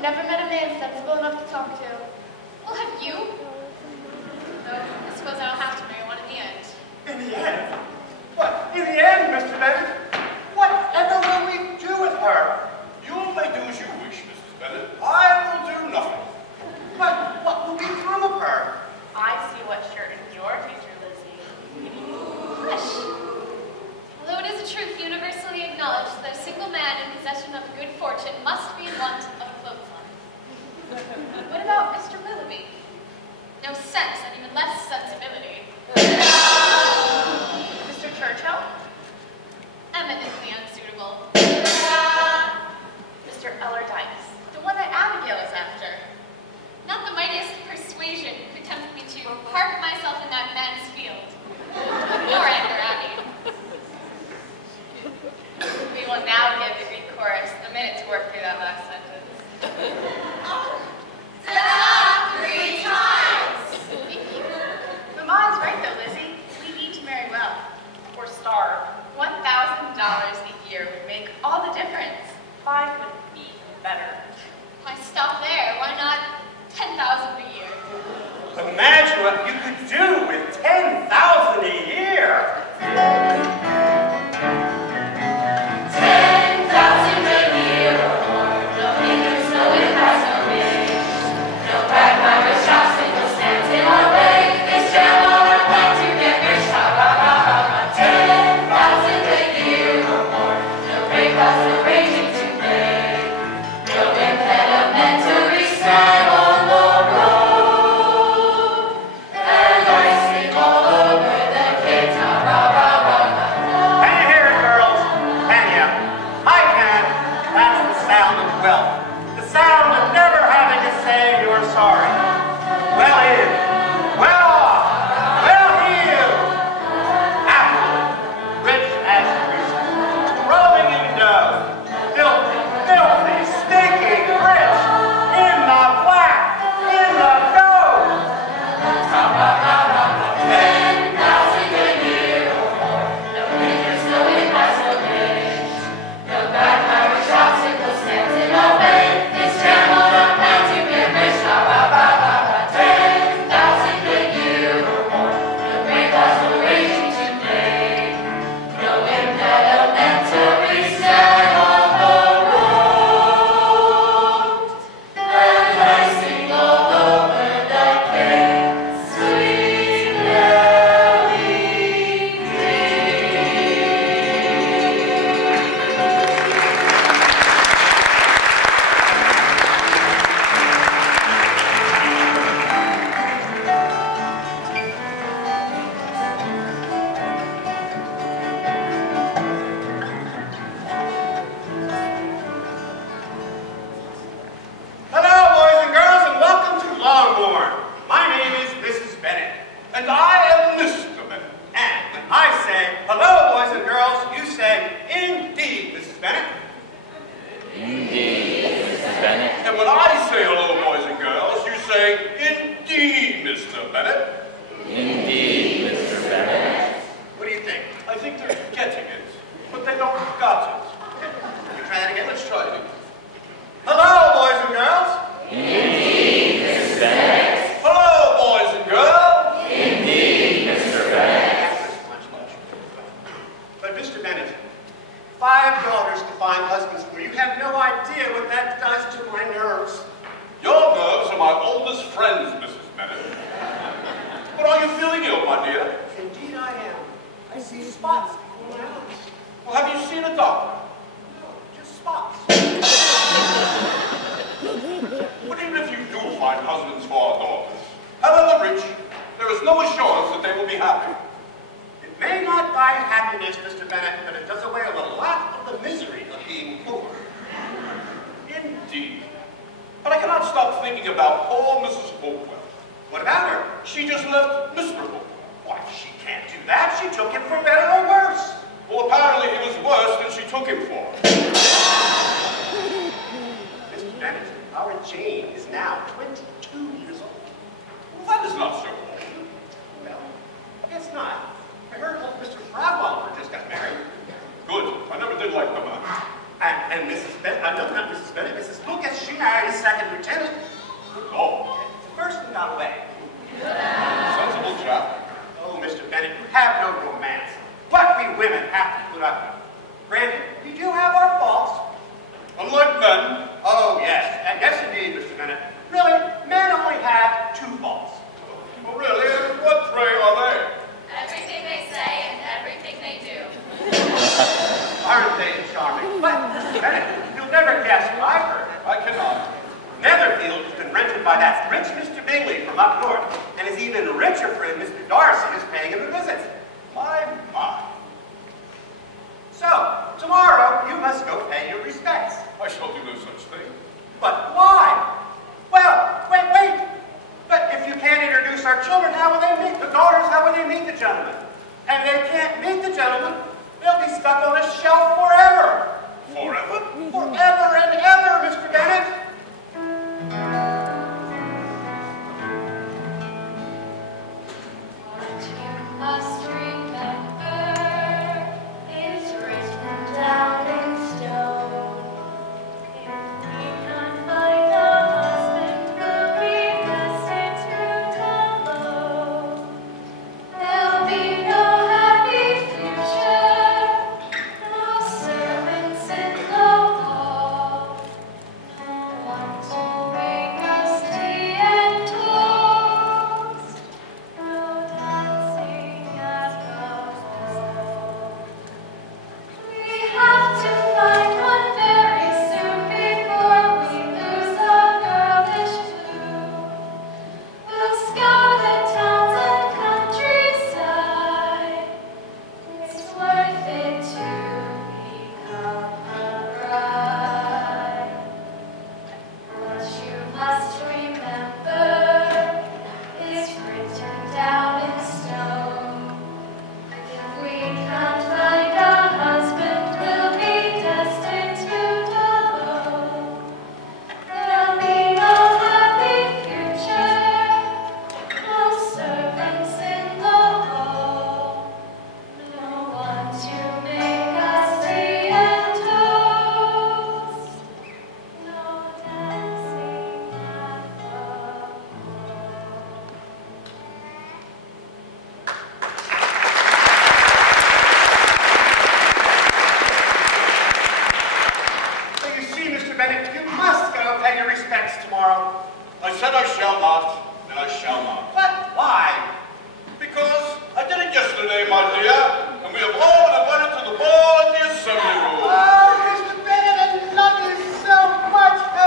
never met a man sensible enough to talk to. Well, have you? Though, I suppose I'll have to marry one in the end. In the end? What? In the end, Mr. Bennett? Whatever will we do with her? You may do as you wish, Mrs. Bennett. I will do nothing. But what will become of her? I see what shortens your future, Lizzie. Hush. Although it is a truth universally acknowledged that a single man in possession of good fortune must be in want of a clothesline. What about Mr. Willoughby? No sense and even less sensibility. Mr. Churchill? Eminently unsuitable. Mr. Ellardyce, The one that Abigail is after. Not the mightiest persuasion could tempt me to park myself in that man's field. Or anger, I mean. we will now give the Greek chorus a minute to work through that last sentence. Three times! Mama's right though, Lizzie. We need to marry well. Or starve. $1,000 a year would make all the difference. 5 would be better. Why stop there? Why not 10,000 a year? Imagine what you could do with 10,000 a year. 10,000 a year or more. No fingers, no it has no reach. No quagmire shops and no stands in our way. It's jam on our plan to get rich. Ha ha ha ha ha. 10,000 a year or more. No break off, no raging to play. No impediment to reset on the road. And I sing all over the Cape Town. Ra ra ra ra. Can you hear it, girls? Can you? I can. That's the sound of wealth. The sound of never having to say you're sorry. Well in, well off, well heeled, affluent, rich as grease, rolling in dough, filthy, filthy, stinking rich, in the black, in the gold. 10,000 a year or more. No fingers, no it has no reach. No quagmire shops and no stands in our way. It's jam on our plan to get rich. Ha ha ha ha ha. 10,000 a year or more. No break off, no raging to play. No impediment to reset on the road. And I sing all over the Cape, sweet Nelly Hello, boys and girls, and welcome to Longbourn. My name is Mrs. Bennett. And I am Mr. Bennett. And when I say, hello, boys and girls, you say, indeed, Mrs. Bennett. Indeed, Mrs. Bennett. And when I say hello, boys and girls, you say, indeed, Mr. Bennett. Indeed, Mr. Bennett. What do you think? I think they're getting it, but they don't got it. Can we try that again? Let's try it again. Hello, boys and girls. Indeed, Mrs. Bennett. Hello, boys and girls. Indeed, Mr. Bennett. Much. But Mr. Bennett, 5 daughters to find husbands for. You have no idea what that does to my nerves. Your nerves are my oldest friends, Mrs. Bennett. But are you feeling ill, my dear? Indeed I am. I see spots before my eyes. Well, have you seen a doctor? No, just spots. But even if you do find husbands for our daughters, however rich, there is no assurance that they will be happy. It may not buy happiness, Mr. Bennett, but it does away with a lot of the misery of being poor. Indeed. But I cannot stop thinking about poor Mrs. Hopewell. What about her? She just left miserable. Why, she can't do that. She took him for better or worse. Well, apparently it was worse than she took him for. Mr. Bennett, our Jane is now 22 years old. Well, that is not so old. Well, I guess not. I heard old Mr. Fragwallifer just got married. Good. I never did like the man. And Mrs. Bennett, no, not Mrs. Bennett, Mrs. Lucas, she married his second Oh, The first one got away. sensible chap. Oh, Mr. Bennett, you have no romance. What we women have to put up with. Granted, we do have our faults. Unlike men. Oh, yes. And yes, indeed, Mr. Bennett. Really, men only have two faults. Oh, really? And what, pray, are they? Everything they say and everything they do. Aren't they charming? But, Mr. Bennett, you'll never guess what I've heard. I cannot. Netherfield has been rented by that rich Mr. Bingley from up north, and his even richer friend, Mr. Darcy, is paying him a visit. My. So, tomorrow you must go pay your respects. I shall do no such thing. But why? Well, wait. But if you can't introduce our children, how will they meet the daughters? How will they meet the gentlemen? And they can't meet the gentlemen. They'll be stuck on this shelf forever. Forever? Forever and ever, Mr. Bennett. What you must remember is written down in stone. If we can't find a husband, we'll be destined to follow. There'll be no happy future, no servants in the hall, no one to bring us tea and toast, no dancing at all. We have to find one very soon before we lose our girlish bloom. We'll scour the towns and countryside. It's worth it to become a bride. What you must remember is written down in stone. If we can't find a husband, we'll be destined to follow. There'll be no happy future, no servants in the hall, no one to make us tea and toast, no dancing at all. So you see, Mr. Bennett, you must go pay your respects tomorrow. I said I shall not, and I shall not. But why? Because I did it yesterday, my dear, and we have all been invited to the ball in the assembly room. Oh, Mr. Bennett, I love you so much. Oh.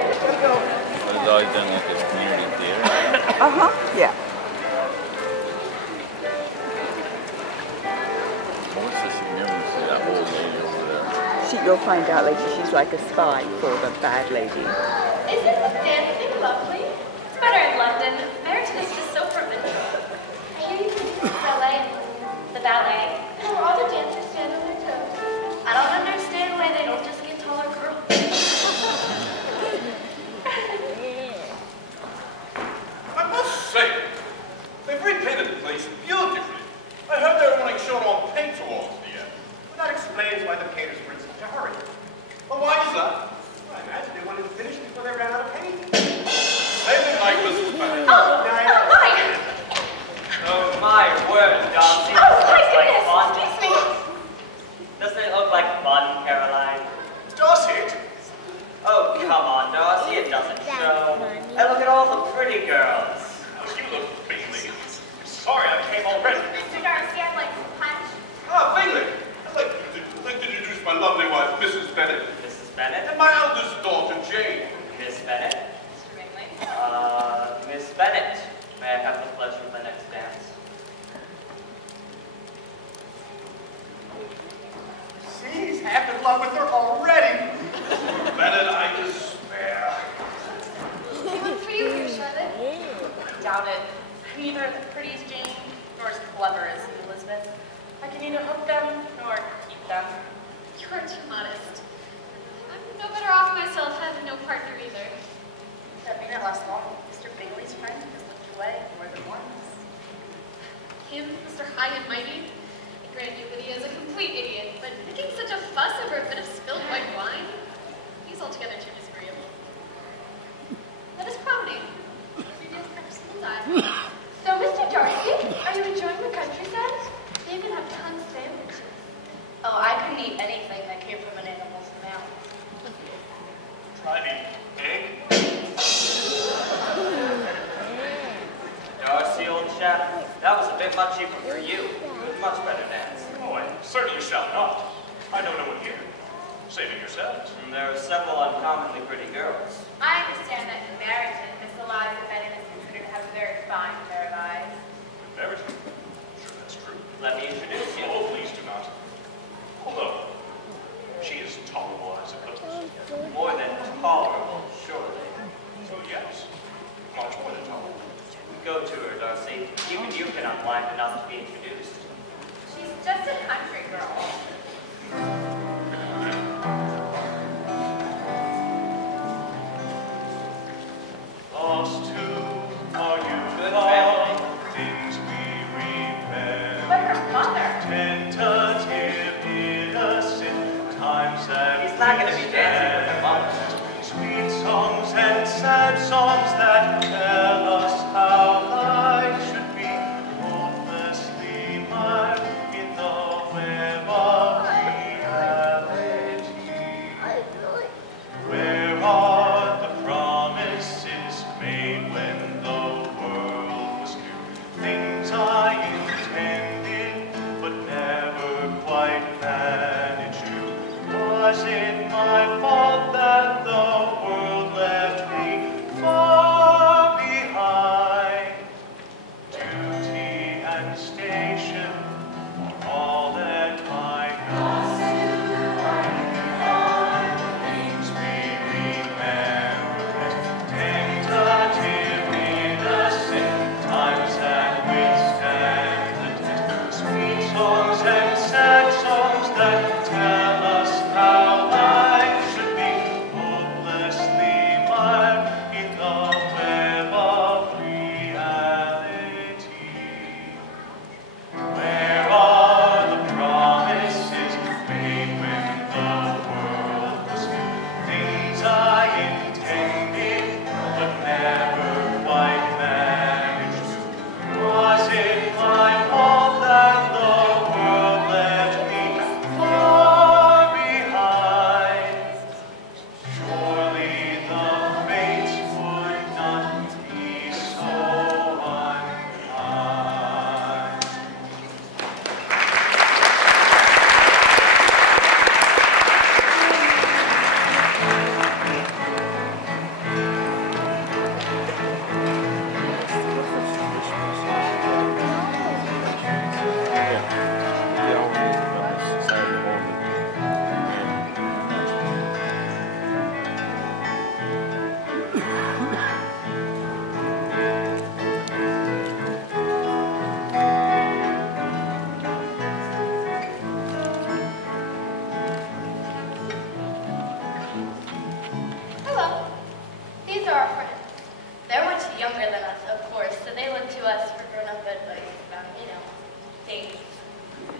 It's always done like this community theater. Yeah. What's the significance of that old lady over there? You'll find out later she's like a spy for the bad lady. Isn't the dancing lovely? It's better in London. Meryton is just so provincial. I hear you think it's ballet in London. The ballet? Where all the dancers stand on their toes. I don't understand why they don't just get taller girls. I must say, they've repainted the place beautifully. I heard they were running short on paint towards the end. Well, that explains why the painters were in such a hurry. Well, why is that? Well, I imagine they wanted to finish before they ran out of paint. Same thing like Mrs. Bennett. Oh, hi. Oh my word, Darcy. Oh, my Looks like goodness. fun. Excuse me. Doesn't it look like fun, Caroline? Darcy? Oh, come on, Darcy, it doesn't show. And look at all the pretty girls. Oh, you look Bingley. Sorry, I came already. Mr. Darcy, I'd like some punch. Ah, Bingley. I'd like to introduce my lovely wife, Mrs. Bennett, Mrs. Bennett, and my eldest daughter, Jane. Miss Bennett, Mr. Bingley. Miss Bennett. May I have the pleasure of the next dance? See, he's half in love with her already. Bennett, I despair. One for you here, Charlotte. I doubt it. I'm neither as pretty as Jane, nor as clever as Elizabeth. I can neither hook them nor keep them. You are too modest. I'm no better off myself having no partner either. That may not last long. Mr. Bingley's friend has looked away more than once. Him, Mr. High and Mighty, Grant knew Lydia is a complete idiot, but making such a fuss over a bit of spilled white wine? He's altogether too disagreeable. Let us promenade. Reveals personal time. So, Mr. Darcy, are you enjoying the countryside? They even have tons of sandwiches. Oh, I couldn't eat anything that came from an animal's mouth. Try the egg. Darcy, old chap, that was a bit much even for you. You would much better dance. Oh, I certainly shall not. I know no one here. Saving yourselves. And there are several uncommonly pretty girls. I understand that in Meryton, Miss Eliza Bennet is considered to have a very fine pair of eyes. Meryton. Sure, that's true. Let me introduce you. Oh, please do not. Although, she is tolerable, I suppose. More than tolerable, surely. So yes, much more than tolerable. Go to her, Darcy. Even you cannot blind enough to be introduced. She's just a country girl. Lost to our youth, Good family. things we remember. But her mother. Tentative, innocent times that He's not going to be dancing with her mother. sweet songs and sad songs that tell us how life should be, hopelessly marked in the web of reality. Where are the promises made when the world was new? Things I intended but never quite managed to. Was it my fault that the world left me far behind? Duty and station are all that I know. Things we remember as tentative, innocent times that withstand the test. Sweet songs and sad songs that tell us how life should be, hopelessly marked in the web of reality. Where are the promises made when the world was new? Things I intended but never quite managed to. Was it my fault that the world left me far behind? Surely the fates would not be so unkind. Hello. These are our friends. They're much younger than us, of course, so they look to us for grown-up advice about, things.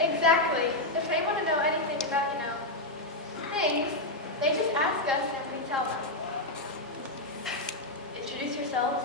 Exactly. If they want to know anything about, things, they just ask us and we tell them. Introduce yourselves.